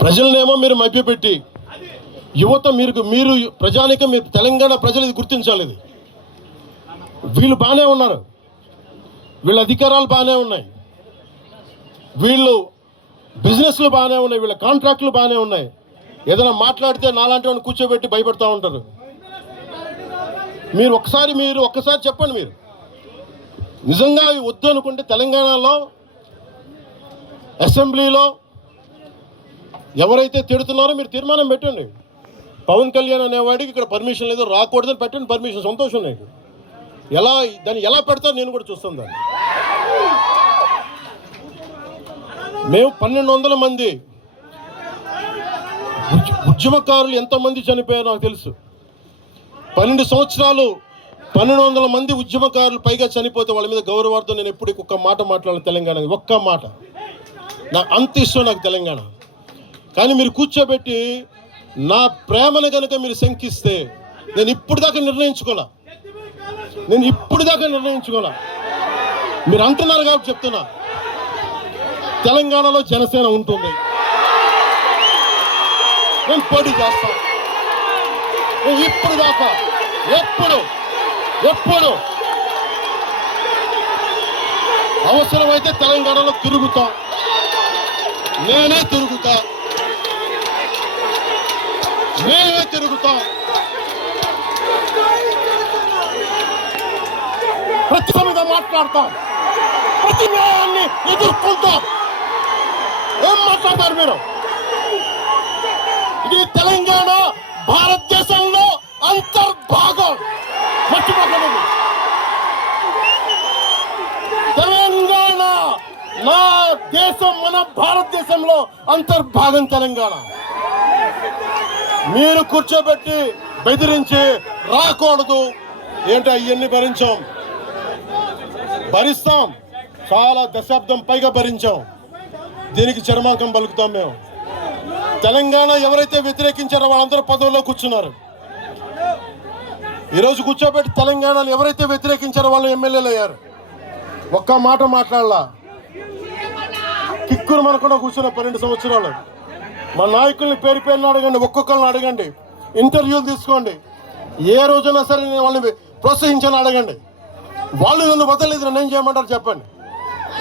ప్రజలనేమో మీరు మభ్యపెట్టి యువత మీరు ప్రజానికం, మీరు తెలంగాణ ప్రజలు ఇది గుర్తించాలి. ఇది వీళ్ళు బాగానే ఉన్నారు, వీళ్ళ అధికారాలు బాగానే ఉన్నాయి, వీళ్ళు బిజినెస్లు బాగానే ఉన్నాయి, వీళ్ళ కాంట్రాక్టులు బాగానే ఉన్నాయి. ఏదైనా మాట్లాడితే నాలాంటి వాడిని కూర్చోబెట్టి భయపెడతా ఉంటారు. మీరు ఒక్కసారి చెప్పండి. మీరు నిజంగా వద్దు అనుకుంటే తెలంగాణలో అసెంబ్లీలో ఎవరైతే తిడుతున్నారో మీరు తీర్మానం పెట్టండి. పవన్ కళ్యాణ్ అనేవాడికి ఇక్కడ పర్మిషన్ లేదు, రాకూడదని పెట్టండి పర్మిషన్. సంతోషం లేదు. దాన్ని ఎలా పెడతారు నేను కూడా చూస్తాను. దాన్ని మేము 1200 మంది ఉద్యమకారులు ఎంతమంది చనిపోయారో నాకు తెలుసు. 12 సంవత్సరాలు 1200 మంది ఉద్యమకారులు పైగా చనిపోతే వాళ్ళ మీద గౌరవార్థం నేను ఎప్పుడు ఒక్క మాట మాట్లాడాలి తెలంగాణ. ఒక్క మాట. నాకు అంత ఇష్టం నాకు తెలంగాణ. కానీ మీరు కూర్చోబెట్టి నా ప్రేమను కనుక మీరు శంకిస్తే నేను ఇప్పుడు దాకా నిర్ణయించుకోలే. మీరు అంటున్నారు కాబట్టి చెప్తున్నా, తెలంగాణలో జనసేన ఉంటుంది, నేను పోటీ చేస్తాను. నేను ఇప్పుడు దాకా ఎప్పుడు అవసరమైతే తెలంగాణలో తిరుగుతాం. మేమే తిరుగుతాం. ప్రతి మీద మాట్లాడతాం, ప్రతి న్యాయాన్ని ఎదుర్కొంటాం. ఏం మాట్లాడతారు మీరు? ఇది తెలంగాణ భారతదేశంలో అంతర్భాగం. మర్చిపోకండి. తెలంగాణ నా దేశం, మన భారతదేశంలో అంతర్భాగం తెలంగాణ. మీరు కూర్చోబెట్టి బెదిరించి రాకూడదు ఏంటో ఇవన్నీ భరిస్తాం. చాలా దశాబ్దం పైగా భరించాం. దీనికి చర్మాంకం పలుకుతాం మేము. తెలంగాణ ఎవరైతే వ్యతిరేకించారో వాళ్ళందరూ పదవుల్లో కూర్చున్నారు. ఈరోజు కూర్చోబెట్టి తెలంగాణను ఎవరైతే వ్యతిరేకించారో వాళ్ళు ఎమ్మెల్యేలు అయ్యారు. ఒక్క మాట మాట్లాడలా. కిక్కురు మనకుండా కూర్చున్న 12 సంవత్సరాలు. మా నాయకుల్ని పేరుని అడగండి, ఒక్కొక్కరిని అడగండి, ఇంటర్వ్యూలు తీసుకోండి. ఏ రోజైనా సరే నేను వాళ్ళని ప్రోత్సహించాలని అడగండి. వాళ్ళు నన్ను వదలలేదు, నన్ను ఏం చేయమంటారు చెప్పండి.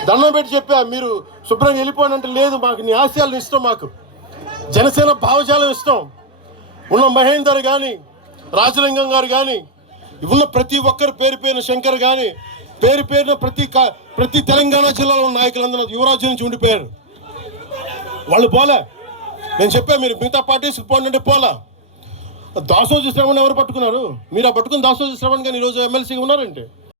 దండం పెట్టి చెప్పా, మీరు శుభ్రంగా వెళ్ళిపోండి అంటే లేదు, మాకు నీ ఆశయాలను ఇష్టం, మాకు జనసేన భావజాలం ఇష్టం. ఉన్న మహేందర్ కానీ, రాజలింగం గారు కానీ, ఉన్న ప్రతి ఒక్కరు పేరున శంకర్ కానీ, పేరున ప్రతి తెలంగాణ జిల్లాలో నాయకులందరూ యువరాజు నుంచి ఉండిపోయారు. వాళ్ళు పోలే. నేను చెప్పా, మీరు మిగతా పార్టీస్కి పోండి అంటే పోలా. దాసోజీ శ్రవణ్ ఎవరు పట్టుకున్నారు? మీరు ఆ పట్టుకుని దాసోజీ శ్రవణ్ కానీ ఈరోజు ఎమ్మెల్సీగా ఉన్నారంటే